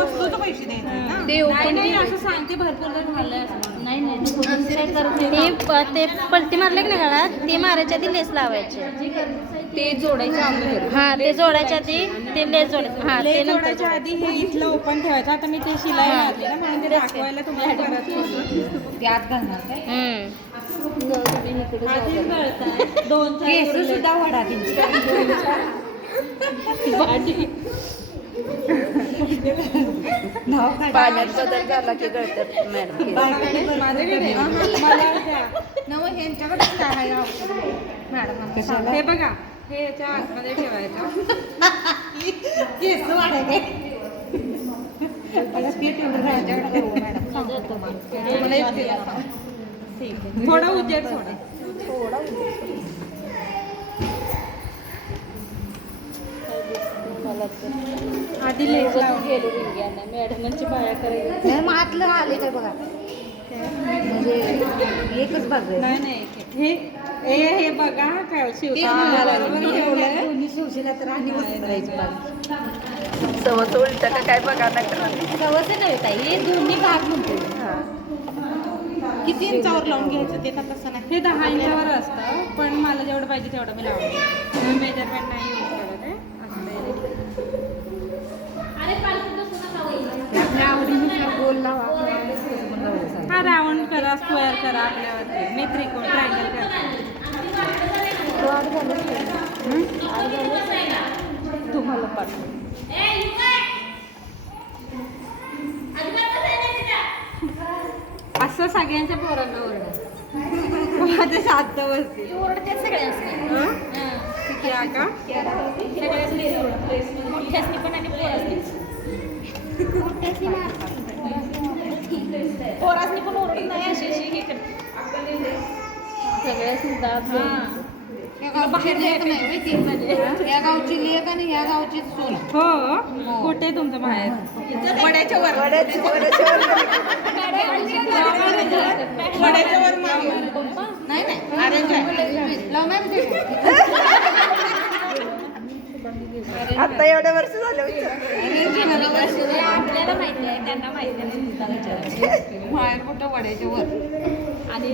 वस्तूचं पैसे द्यायचे ना ते ओपन असं सांगते भरपूर जण झालंय असं नाही ते पलटी मारले की नाही काळात ते मारायच्या आधी लेस लावायचे ते जोडायचं अगोदर. हा ते जोडायच्या आधी ते लेस जोडायचं हा ते नंतर जोडायच्या आधी हे इथलं ओपन ठेवायचं आता मी ते शिलाई मारली ना म्हणून ते दाखवायला तुम्हाला परत ते आत घालणार काय आधीच कळताय दोन केस सुद्धा वडा त्यांची पाण्यात बदल झाला की गळतात मॅडम नव ह्यांच्याकडे काय आहे मॅडम हे बघा हे याच्या आतमध्ये ठेवायचं केस वाढाय काय थोडा उजेड थोडा आधी लेस मॅडमांची बाया करायची आतलं आले काय बघा म्हणजे एकच भाग आहे. नाही हे बघा काय शिवसेना तर आणि मस्त करायची बाग सवच उलट का काय बघा नाही सवस नाही ताई हे दोन्ही भाग म्हणतो किती इंचावर लावून घ्यायचं ते का तसं नाही हे 10 इंचावर असतं पण मला जेवढं पाहिजे तेवढं मी लावते मेजरमेंट नाही यूज करत आहे आपल्या आवडीनुसार गोल लावा हा राऊंड करा स्क्वेअर करा आपल्यावरती मी त्रिकोण ट्रायंगल करते तुम्हाला पाठवू असं सगळ्यांच्या पोरांना ओरडा माझ्या सात वरती ओरडते सगळ्यांनी का मोठ्यासनी पण आणि पोरासनी पण ओरडत नाही अशी हे करते सगळ्यासनी दाब बाहेर लेख नाही माहिती या गावची लेख आणि या गावची सोन हो कुठे तुमचं बाहेर वड्याच्या वर नाही लव्ह मॅरेज आता एवढ्या वर्ष झाले आपल्याला माहिती आहे त्यांना माहिती आहे बाहेर कुठं वड्याच्या वर आणि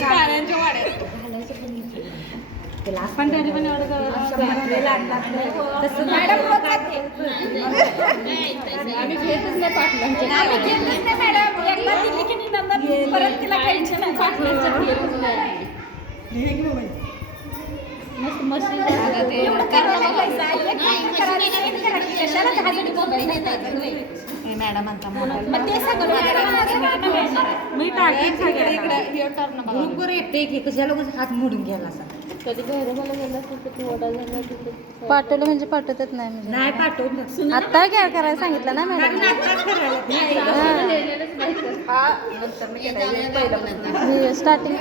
काळ्यांच्या वाड्यात पण तरी पण एवढं तसं मॅडम आम्ही घेतच नाही पाटलांच्या मॅडम एकदा दिली की नाही नंतर परत तिला टेन्शन आहे पाटलांच्या घेतच नाही मस्त मशीन एवढं करायला पैसा कशाला 10 जणी बोलून देतात मॅडम आता मग ते सगळं मी टाकेन सगळ्यांना ग्रुपवर येते की कशाला हात मोडून घ्यायला असा कधी घरोबाला गेला पाठवलं म्हणजे पाठवतच नाही म्हणजे नाही पाठवत आता काय करायला सांगितलं ना मॅडम स्टार्टिंग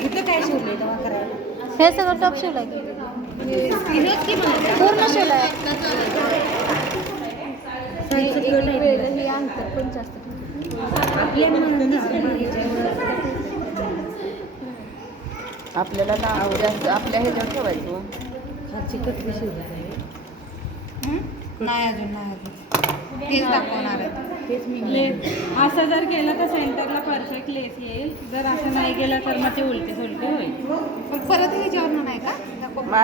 इथं काय शिवले तेव्हा करायला हे सगळं टॉप शिवलाय पूर्ण शिवलाय हे अंतर पण जास्त आपल्याला जास्त आपल्या ह्याच्यावर ठेवायचं खालची कटवी शिवली नाही अजून तेच दाखवणार आहे तेच मी असं जर केलं तर सेंटरला परफेक्ट लेस येईल जर असं नाही केलं तर मग ते उलटे सुलटे होईल परत ह्याच्यावर नाही का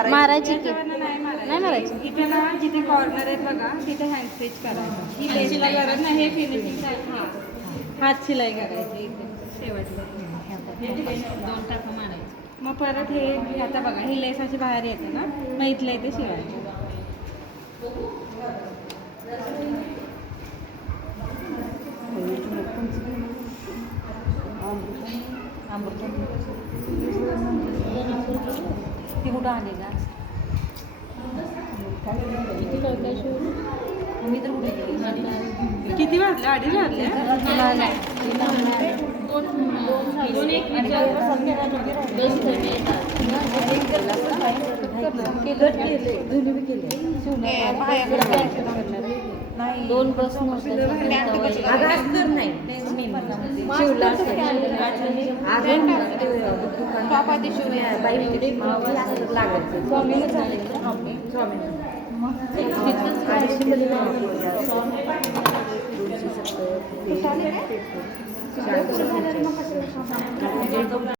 मारायची की त्याच्यावरनं नाही नाही मारायची इथे ना जिथे कॉर्नर आहेत बघा तिथे हँड स्टिच करायचं ही लेसला गरज नाही हे फिनिशिंग हात शिलाई करायची इथे शेवटला 2 टाका मारायचे मग परत हे आता बघा ही लेस अशी बाहेर येते ना मग इथल्या इथे शिवायची ती कुठं आली का मी तर कुठे किती वाजले 2:30 वाजले 2 प्रश्न होते अगं अस्तर नाही शिवला पापाती शिवले बाई अस्तर लागायचं स्वामीनं स्वामी